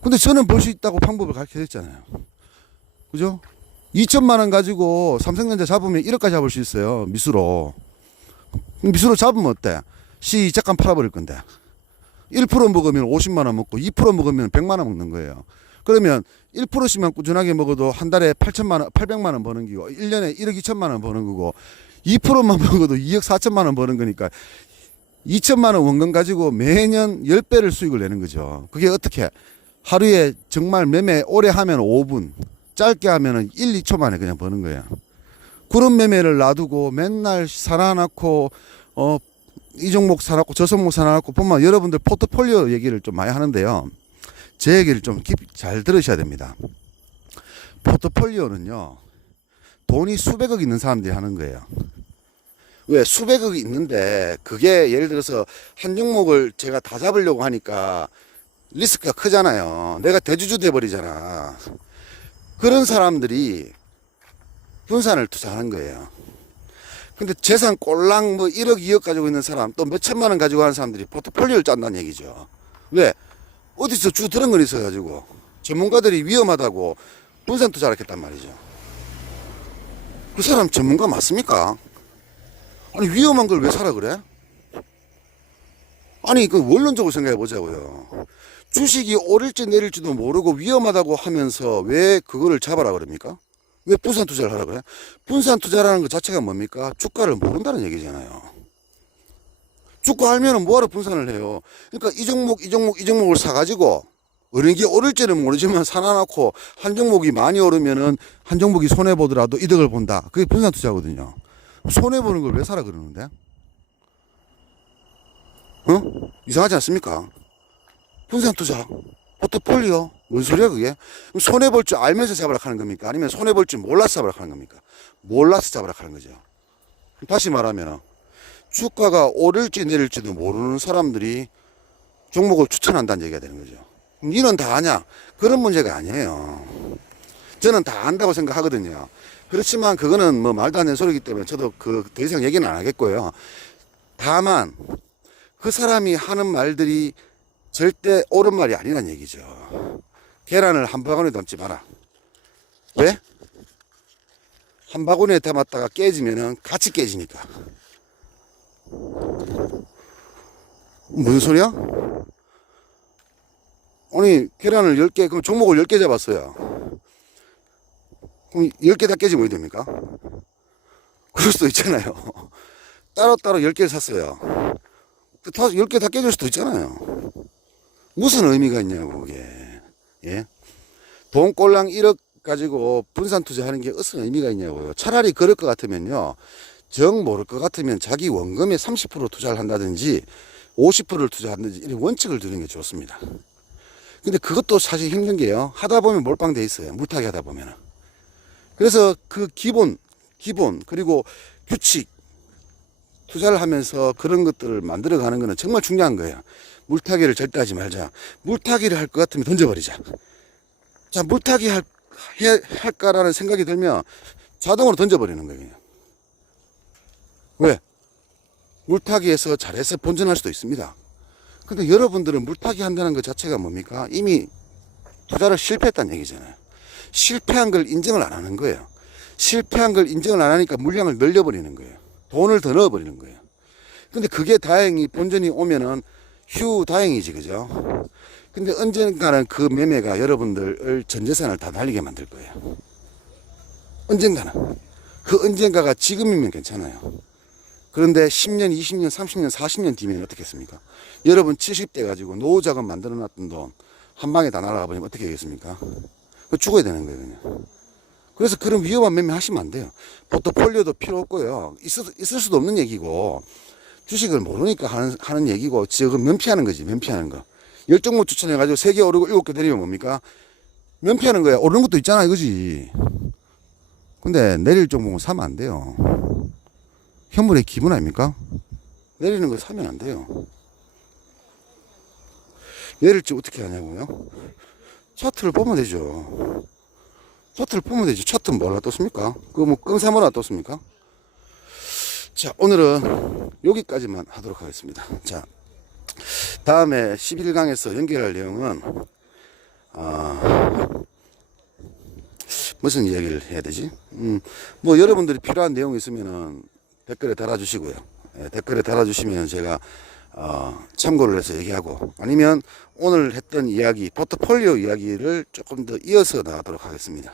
근데 저는 벌 수 있다고 방법을 가르쳐 드렸잖아요. 그죠? 2천만 원 가지고 삼성전자 잡으면 1억까지 잡을 수 있어요. 미수로. 미수로 잡으면 어때? 시작간 팔아버릴 건데. 1% 먹으면 50만 원 먹고 2% 먹으면 100만 원 먹는 거예요. 그러면 1%씩만 꾸준하게 먹어도 한 달에 8천만 원, 800만 원 버는 거고 1년에 1억 2천만 원 버는 거고 2%만 먹어도 2억 4천만 원 버는 거니까 2천만 원 원금 가지고 매년 10배를 수익을 내는 거죠. 그게 어떻게? 하루에 정말 매매 오래 하면 5분, 짧게 하면 1, 2초 만에 그냥 버는 거야. 그런 매매를 놔두고 맨날 사놔놓고 이 종목 사놨고 저 종목 사놨고 보면 여러분들 포트폴리오 얘기를 좀 많이 하는데요. 제 얘기를 좀 깊이 잘 들으셔야 됩니다. 포트폴리오는요, 돈이 수백억 있는 사람들이 하는 거예요. 왜? 수백억이 있는데 그게 예를 들어서 한 종목을 제가 다 잡으려고 하니까 리스크가 크잖아요. 내가 대주주 돼버리잖아. 그런 사람들이 분산을 투자하는 거예요. 근데 재산 꼴랑 뭐 1억 2억 가지고 있는 사람 또 몇 천만 원 가지고 하는 사람들이 포트폴리오를 짠다는 얘기죠. 왜? 어디서 주 들은 건 있어가지고 전문가들이 위험하다고 분산 투자를 했단 말이죠. 그 사람 전문가 맞습니까? 아니 위험한 걸 왜 사라 그래? 아니 그 원론적으로 생각해 보자고요. 주식이 오를지 내릴지도 모르고 위험하다고 하면서 왜 그거를 잡아라 그럽니까? 왜 분산 투자를 하라 그래? 분산 투자라는 것 자체가 뭡니까? 주가를 모른다는 얘기잖아요. 주가 알면은 뭐하러 분산을 해요? 그러니까 이 종목을 사가지고 어느 게 오를지는 모르지만 사놔놓고 한 종목이 많이 오르면은 한 종목이 손해보더라도 이득을 본다. 그게 분산 투자거든요. 손해보는 걸 왜 사라 그러는데? 이상하지 않습니까? 분산 투자, 포트폴리오, 뭔 소리야 그게? 손해볼 줄 알면서 잡으라 하는 겁니까? 아니면 손해볼 줄 몰라서 잡으라 하는 겁니까? 몰라서 잡으라 하는 거죠. 다시 말하면 주가가 오를지 내릴지도 모르는 사람들이 종목을 추천한다는 얘기가 되는 거죠. 니는 다 아냐? 그런 문제가 아니에요. 저는 다 안다고 생각하거든요. 그렇지만 그거는 뭐 말도 안 되는 소리이기 때문에 저도 더 이상 얘기는 안 하겠고요. 다만 그 사람이 하는 말들이 절대 옳은 말이 아니란 얘기죠. 계란을 한 바구니에 담지 마라. 왜? 한 바구니에 담았다가 깨지면은 같이 깨지니까. 무슨 소리야? 아니 계란을 10개, 그럼 종목을 10개 잡았어요. 그럼 10개 다 깨지면 어떻게 됩니까? 그럴 수도 있잖아요. 따로따로 10개를 샀어요. 10개 다 깨질 수도 있잖아요. 무슨 의미가 있냐고 그게. 예? 돈 꼴랑 1억 가지고 분산 투자하는 게 무슨 의미가 있냐고요. 차라리 그럴 것 같으면요, 정 모를 것 같으면 자기 원금의 30% 투자를 한다든지 50%를 투자한다든지 이런 원칙을 두는 게 좋습니다. 근데 그것도 사실 힘든 게요, 하다 보면 몰빵돼 있어요. 물타기 하다 보면. 그래서 그 기본 그리고 규칙, 투자를 하면서 그런 것들을 만들어 가는 거는 정말 중요한 거예요. 물타기를 절대 하지 말자. 물타기를 할 것 같으면 던져버리자. 자, 물타기 할까라는 생각이 들면 자동으로 던져버리는 거예요. 왜? 물타기에서 잘해서 본전할 수도 있습니다. 근데 여러분들은 물타기 한다는 것 자체가 뭡니까? 이미 투자를 실패했다는 얘기잖아요. 실패한 걸 인정을 안 하는 거예요. 실패한 걸 인정을 안 하니까 물량을 늘려버리는 거예요. 돈을 더 넣어버리는 거예요. 근데 그게 다행히 본전이 오면은 다행이지, 그죠? 근데 언젠가는 그 매매가 여러분들을 전 재산을 다 날리게 만들 거예요. 언젠가는. 그 언젠가가 지금이면 괜찮아요. 그런데 10년, 20년, 30년, 40년 뒤면 어떻겠습니까? 여러분 70대 가지고 노후자금 만들어 놨던 돈 한 방에 다 날아가 버리면 어떻게 하겠습니까? 죽어야 되는 거예요, 그냥. 그래서 그런 위험한 매매 하시면 안 돼요. 포트폴리오도 필요 없고요. 있을 수도 없는 얘기고, 주식을 모르니까 하는 얘기고, 지금 면피하는 거지, 면피하는 거. 열종목 추천해가지고 3개 오르고 7개 내리면 뭡니까? 면피하는 거야. 오르는 것도 있잖아, 이거지. 근데 내릴 종목은 사면 안 돼요. 현물의 기분 아닙니까? 내리는 거 사면 안 돼요. 내릴지 어떻게 하냐고요? 차트를 보면 되죠. 차트를 보면 되죠. 차트는 뭐라 떴습니까? 그거 뭐 끈사모라 떴습니까? 자, 오늘은 여기까지만 하도록 하겠습니다. 자, 다음에 11강에서 연결할 내용은 무슨 이야기를 해야 되지? 뭐 여러분들이 필요한 내용이 있으면은 댓글에 달아주시고요. 예, 댓글에 달아주시면 제가 참고를 해서 얘기하고, 아니면 오늘 했던 이야기, 포트폴리오 이야기를 조금 더 이어서 나가도록 하겠습니다.